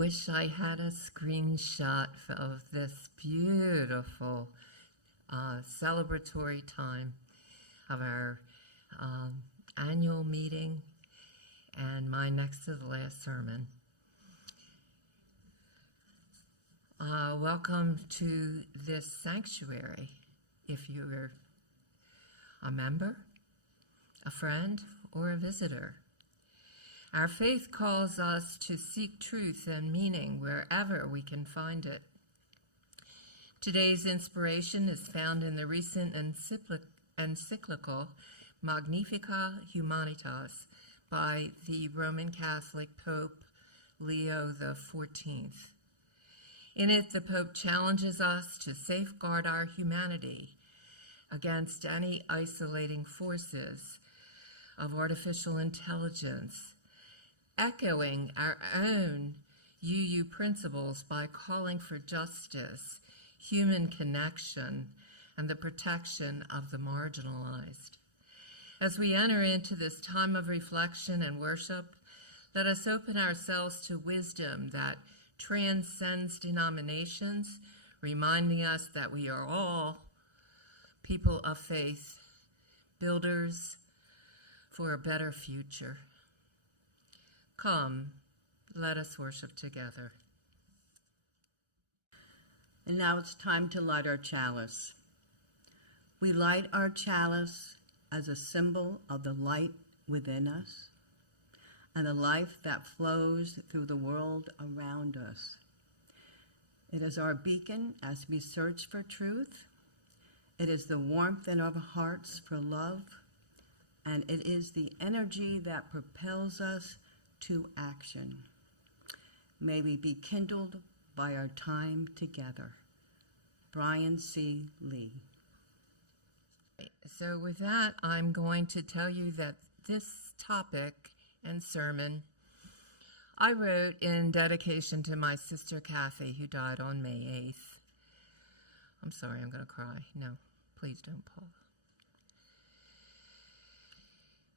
wish I had a screenshot of this beautiful celebratory time of our annual meeting and my next to the last sermon. Welcome to this sanctuary. If you're a member, a friend, or a visitor. Our faith calls us to seek truth and meaning wherever we can find it. Today's inspiration is found in the recent encyclical Magnifica Humanitas by the Roman Catholic Pope Leo XIV. In it, the Pope challenges us to safeguard our humanity against any isolating forces of artificial intelligence, echoing our own UU principles by calling for justice, human connection, and the protection of the marginalized. As we enter into this time of reflection and worship, let us open ourselves to wisdom that transcends denominations, reminding us that we are all people of faith, builders for a better future. Come, let us worship together. And now it's time to light our chalice. We light our chalice as a symbol of the light within us and the life that flows through the world around us. It is our beacon as we search for truth. It is the warmth in our hearts for love, and it is the energy that propels us to action. May we be kindled by our time together. Brian C. Lee. So with that, I'm going to tell you that this topic and sermon I wrote in dedication to my sister Kathy, who died on May 8th. I'm sorry, I'm going to cry. No, please don't, Paula.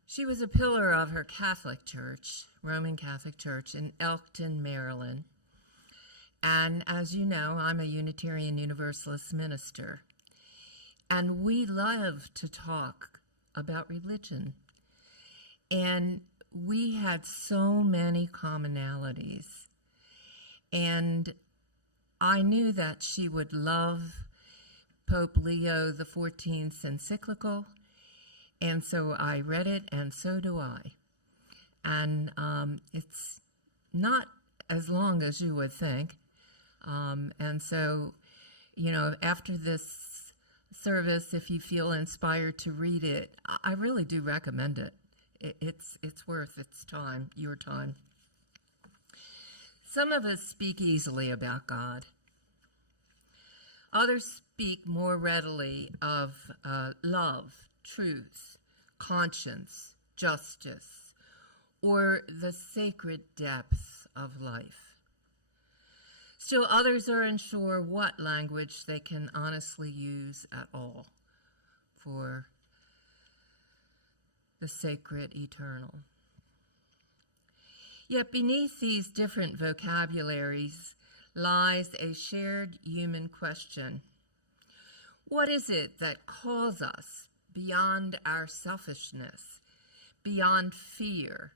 She was a pillar of her Catholic Church, Roman Catholic Church, in Elkton, Maryland. And as you know, I'm a Unitarian Universalist minister. And we love to talk about religion. And we had so many commonalities. And I knew that she would love Pope Leo XIV's encyclical. And so I read it, and so do I. And it's not as long as you would think. And so, you know, after this service, if you feel inspired to read it, I really do recommend it. It's worth its time, your time. Some of us speak easily about God. Others speak more readily of love, truth, conscience, justice, or the sacred depths of life. Still others are unsure what language they can honestly use at all for the sacred eternal. Yet beneath these different vocabularies lies a shared human question. What is it that calls us beyond our selfishness, beyond fear,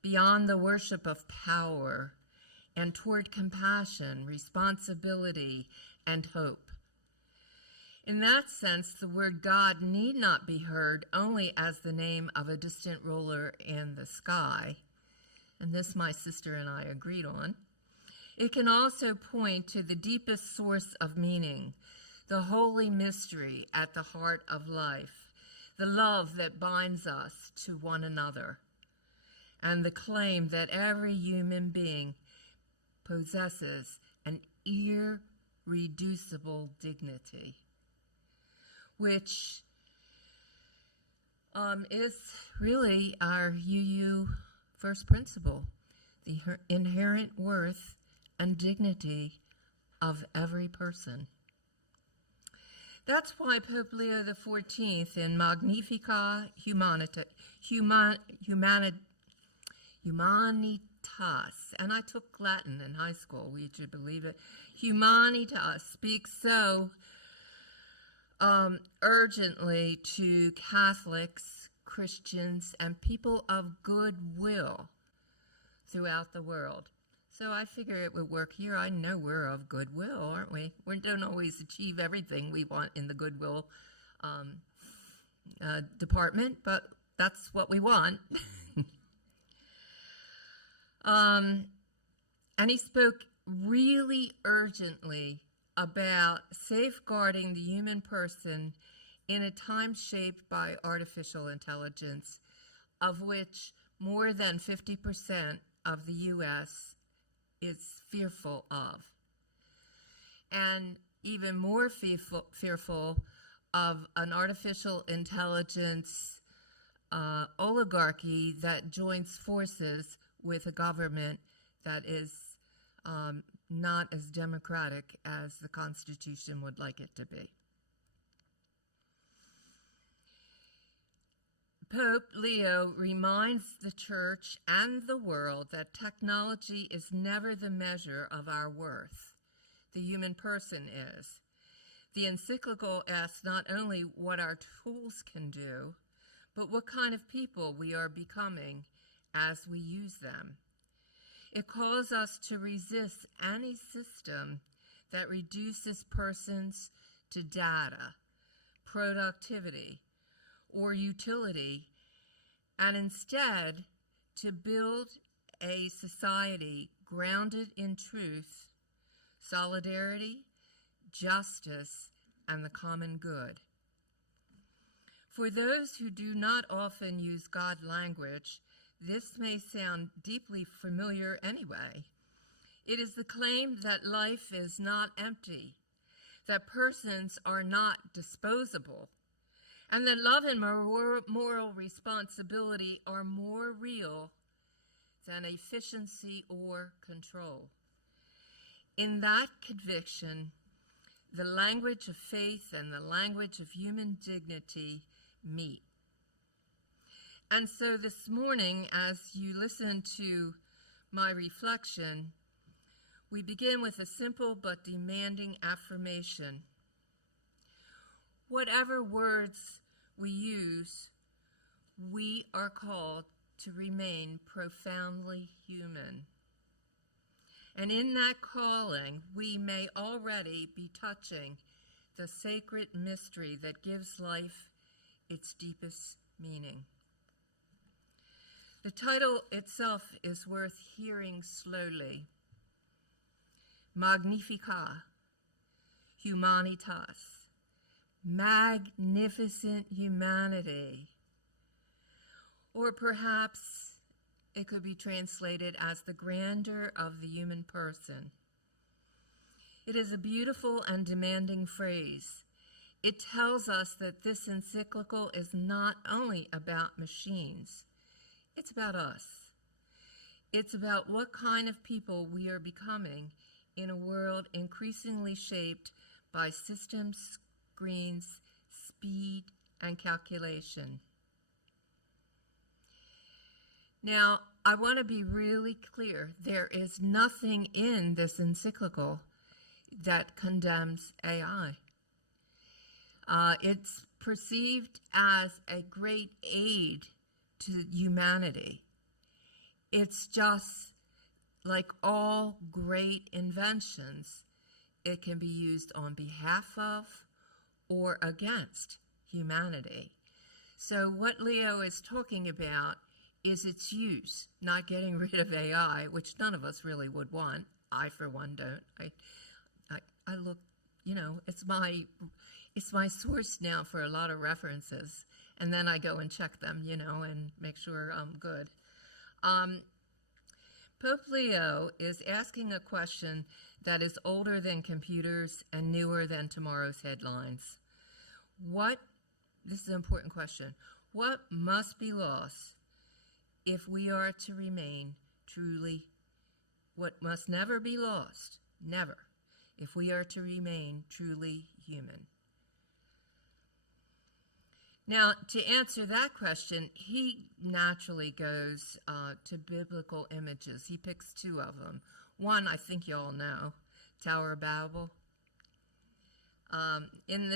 beyond the worship of power, and toward compassion, responsibility, and hope? In that sense, the word God need not be heard only as the name of a distant ruler in the sky, and this my sister and I agreed on. It can also point to the deepest source of meaning, the holy mystery at the heart of life, the love that binds us to one another, and the claim that every human being possesses an irreducible dignity, which is really our UU first principle, the inherent worth and dignity of every person. That's why Pope Leo XIV in Magnifica Humanitas humanitas, and I took Latin in high school, would you believe it? Humanitas speaks so urgently to Catholics, Christians, and people of goodwill throughout the world. So I figure it would work here. I know we're of goodwill, aren't we? We don't always achieve everything we want in the goodwill department, but that's what we want. And he spoke really urgently about safeguarding the human person in a time shaped by artificial intelligence, of which more than 50% of the U.S. is fearful of, and even more fearful of an artificial intelligence oligarchy that joins forces with a government that is not as democratic as the Constitution would like it to be. Pope Leo reminds the Church and the world that technology is never the measure of our worth. The human person is. The encyclical asks not only what our tools can do, but what kind of people we are becoming as we use them. It calls us to resist any system that reduces persons to data, productivity, or utility, and instead to build a society grounded in truth, solidarity, justice, and the common good. For those who do not often use God language, this may sound deeply familiar anyway. It is the claim that life is not empty, that persons are not disposable, and that love and moral responsibility are more real than efficiency or control. In that conviction, the language of faith and the language of human dignity meet. And so this morning, as you listen to my reflection, we begin with a simple but demanding affirmation. Whatever words we use, we are called to remain profoundly human. And in that calling, we may already be touching the sacred mystery that gives life its deepest meaning. The title itself is worth hearing slowly. Magnifica Humanitas. Magnificent humanity. Or perhaps it could be translated as the grandeur of the human person. It is a beautiful and demanding phrase. It tells us that this encyclical is not only about machines, it's about us. It's about what kind of people we are becoming in a world increasingly shaped by systems, screens, speed, and calculation. Now, I want to be really clear. There is nothing in this encyclical that condemns AI. It's perceived as a great aid to humanity. It's just like all great inventions, it can be used on behalf of or against humanity. So what Leo is talking about is its use, not getting rid of AI, which none of us really would want. I, for one, don't. I look, it's my source now for a lot of references, and then I go and check them, and make sure I'm good. Pope Leo is asking a question that is older than computers and newer than tomorrow's headlines. This is an important question, what must be lost if we are to remain what must never be lost, never, if we are to remain truly human? Now, to answer that question, he naturally goes to biblical images. He picks two of them. One, I think you all know, Tower of Babel. In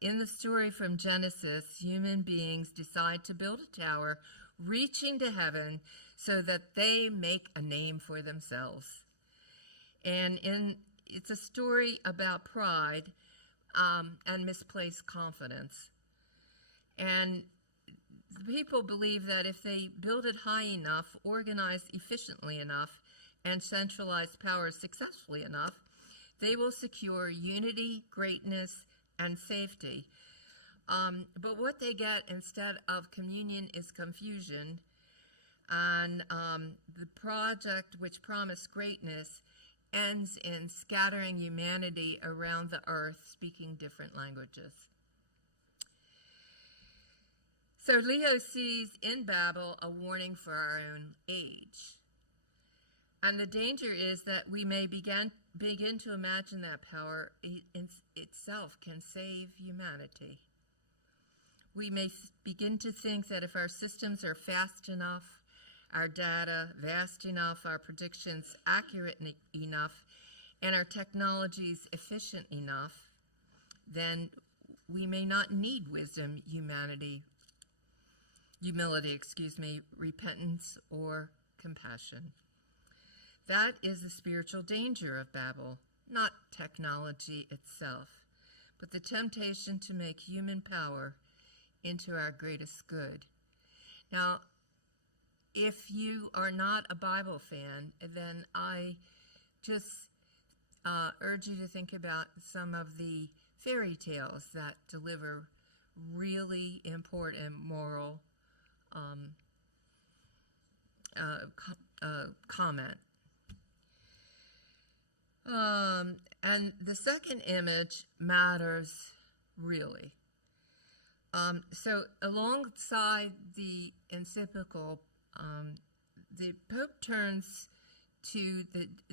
the story from Genesis, human beings decide to build a tower reaching to heaven so that they make a name for themselves. And it's a story about pride and misplaced confidence. And people believe that if they build it high enough, organize efficiently enough, and centralize power successfully enough, they will secure unity, greatness, and safety. But what they get instead of communion is confusion. And the project, which promised greatness, ends in scattering humanity around the earth, speaking different languages. So Leo sees in Babel a warning for our own age. And the danger is that we may begin to imagine that power itself can save humanity. We may begin to think that if our systems are fast enough, our data vast enough, our predictions accurate enough, and our technologies efficient enough, then we may not need wisdom, humility, repentance, or compassion. That is the spiritual danger of Babel, not technology itself, but the temptation to make human power into our greatest good. Now, if you are not a Bible fan, then I just urge you to think about some of the fairy tales that deliver really important moral comment. And the second image matters really. So alongside the encyclical, the Pope turns to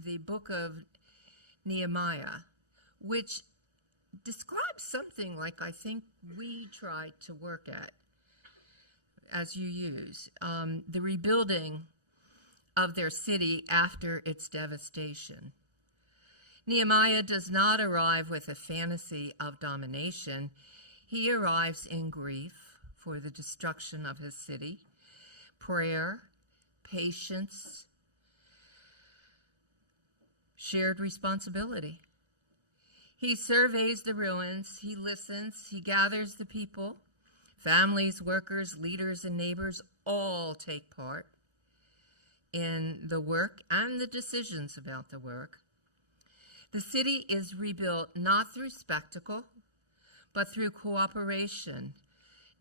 the book of Nehemiah, which describes something like I think we try to work at as you use, the rebuilding of their city after its devastation. Nehemiah does not arrive with a fantasy of domination. He arrives in grief for the destruction of his city, prayer, patience, shared responsibility. He surveys the ruins, he listens, he gathers the people. Families, workers, leaders, and neighbors all take part in the work and the decisions about the work. The city is rebuilt not through spectacle, but through cooperation,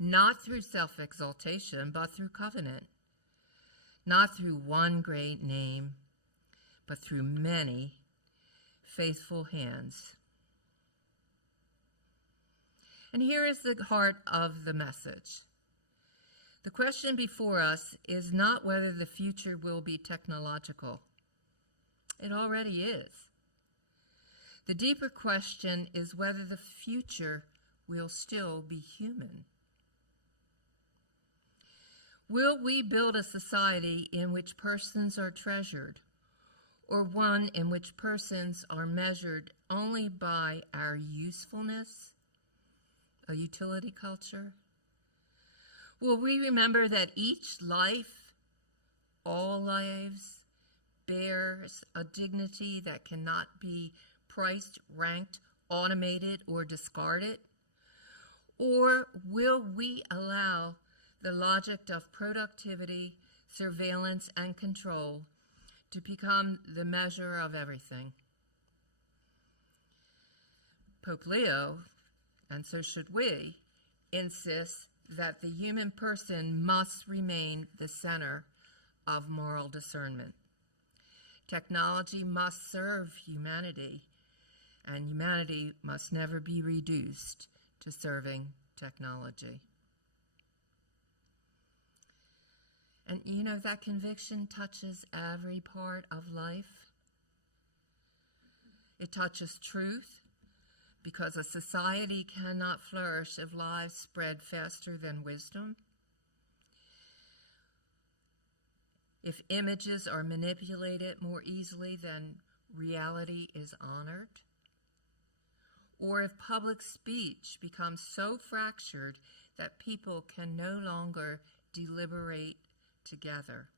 not through self-exaltation, but through covenant, not through one great name, but through many faithful hands. And here is the heart of the message. The question before us is not whether the future will be technological. It already is. The deeper question is whether the future will still be human. Will we build a society in which persons are treasured, or one in which persons are measured only by our usefulness, a utility culture? Will we remember that each life, all lives, bears a dignity that cannot be priced, ranked, automated, or discarded? Or will we allow the logic of productivity, surveillance, and control to become the measure of everything? Pope Leo, and so should we, insists that the human person must remain the center of moral discernment. Technology must serve humanity, and humanity must never be reduced to serving technology. And you know, that conviction touches every part of life. It touches truth, because a society cannot flourish if lies spread faster than wisdom, if images are manipulated more easily than reality is honored, or if public speech becomes so fractured that people can no longer deliberate together.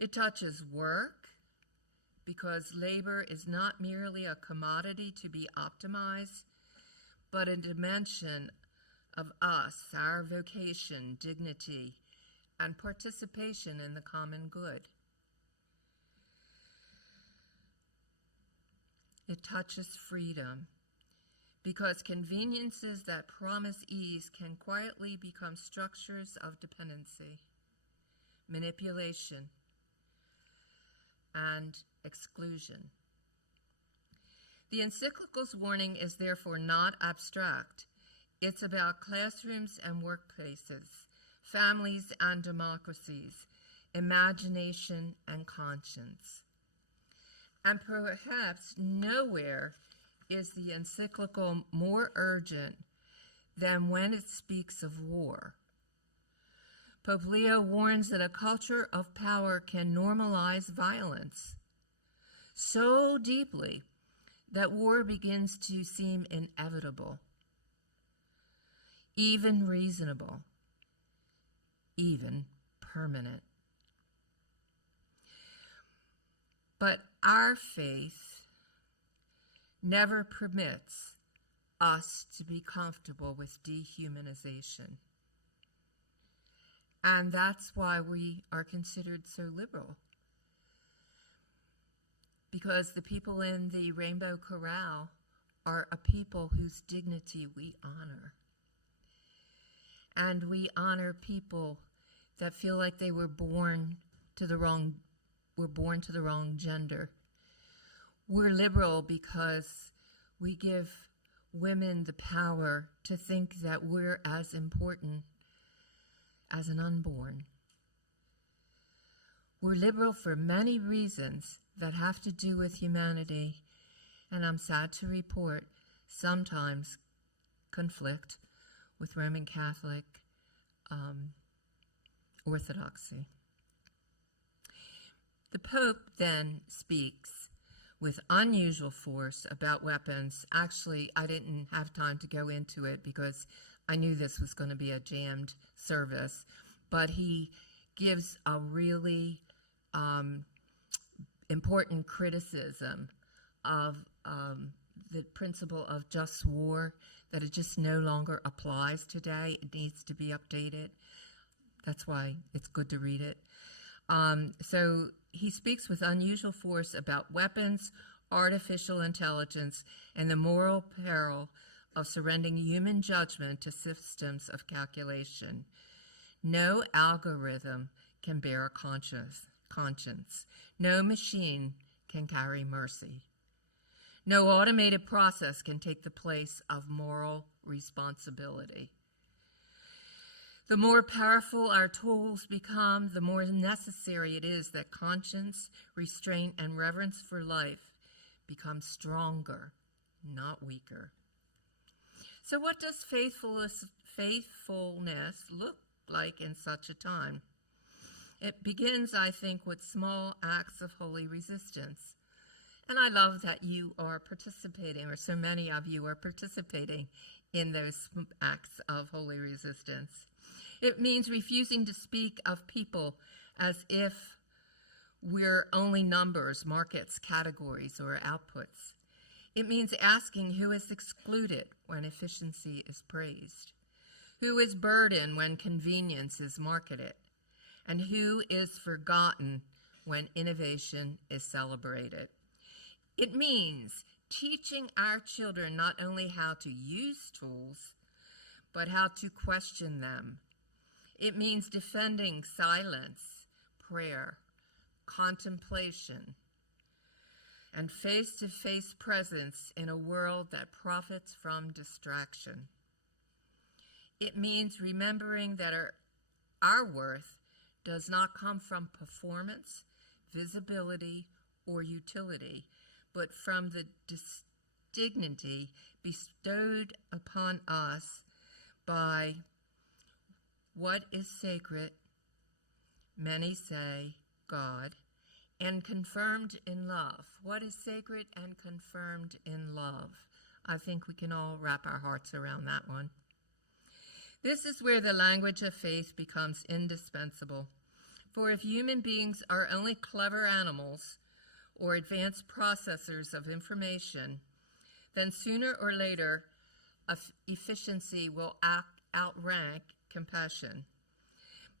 It touches work, because labor is not merely a commodity to be optimized, but a dimension of us, our vocation, dignity, and participation in the common good. It touches freedom, because conveniences that promise ease can quietly become structures of dependency, manipulation, and exclusion. The encyclical's warning is therefore not abstract. It's about classrooms and workplaces, families and democracies, imagination and conscience. And perhaps nowhere is the encyclical more urgent than when it speaks of war. Pope Leo warns that a culture of power can normalize violence so deeply that war begins to seem inevitable, even reasonable, even permanent. But our faith never permits us to be comfortable with dehumanization. And that's why we are considered so liberal. Because the people in the Rainbow Chorale are a people whose dignity we honor. And we honor people that feel like they were born to the wrong gender. We're liberal because we give women the power to think that we're as important as an unborn. We're liberal for many reasons that have to do with humanity, and I'm sad to report, sometimes conflict with Roman Catholic orthodoxy. The Pope then speaks with unusual force about weapons. Actually, I didn't have time to go into it because I knew this was going to be a jammed service, but he gives a really important criticism of the principle of just war, that it just no longer applies today. It needs to be updated. That's why it's good to read it. So he speaks with unusual force about weapons, artificial intelligence, and the moral peril of surrendering human judgment to systems of calculation. No algorithm can bear a conscience. No machine can carry mercy. No automated process can take the place of moral responsibility. The more powerful our tools become, the more necessary it is that conscience, restraint, and reverence for life become stronger, not weaker. So what does faithfulness look like in such a time? It begins, I think, with small acts of holy resistance. And I love that you are participating, or so many of you are participating in those acts of holy resistance. It means refusing to speak of people as if we're only numbers, markets, categories, or outputs. It means asking who is excluded when efficiency is praised, who is burdened when convenience is marketed, and who is forgotten when innovation is celebrated. It means teaching our children not only how to use tools, but how to question them. It means defending silence, prayer, contemplation, and face-to-face presence in a world that profits from distraction. It means remembering that our worth does not come from performance, visibility, or utility, but from the dignity bestowed upon us by what is sacred, many say God, and confirmed in love. What is sacred and confirmed in love? I think we can all wrap our hearts around that one. This is where the language of faith becomes indispensable. For if human beings are only clever animals or advanced processors of information, then sooner or later efficiency will outrank compassion.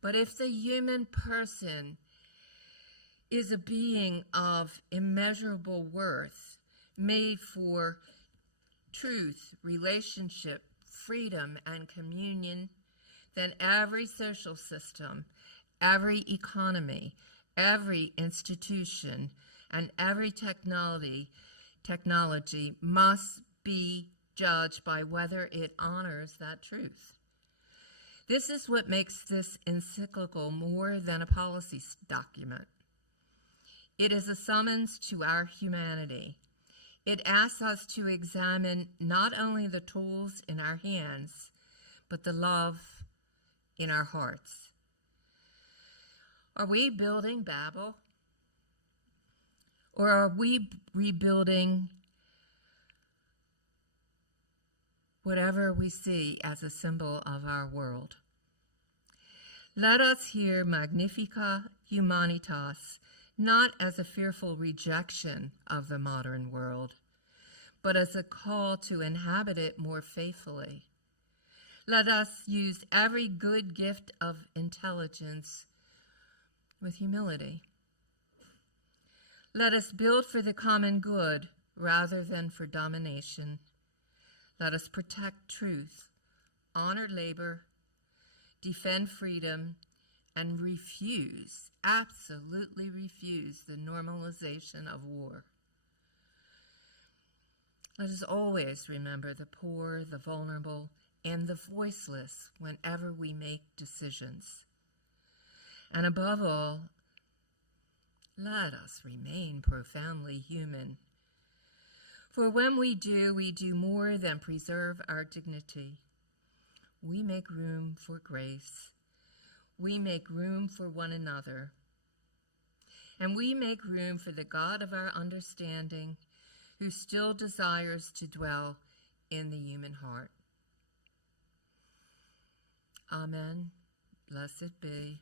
But if the human person is a being of immeasurable worth, made for truth, relationship, freedom, and communion, then every social system, every economy, every institution, and every technology must be judged by whether it honors that truth. This is what makes this encyclical more than a policy document. It is a summons to our humanity. It asks us to examine not only the tools in our hands, but the love in our hearts. Are we building Babel? Or are we rebuilding whatever we see as a symbol of our world? Let us hear Magnifica Humanitas not as a fearful rejection of the modern world, but as a call to inhabit it more faithfully. Let us use every good gift of intelligence with humility. Let us build for the common good rather than for domination. Let us protect truth, honor labor, defend freedom, and refuse, absolutely refuse, the normalization of war. Let us always remember the poor, the vulnerable, and the voiceless whenever we make decisions. And above all, let us remain profoundly human. For when we do more than preserve our dignity. We make room for grace. We make room for one another. And we make room for the God of our understanding, who still desires to dwell in the human heart. Amen. Blessed be.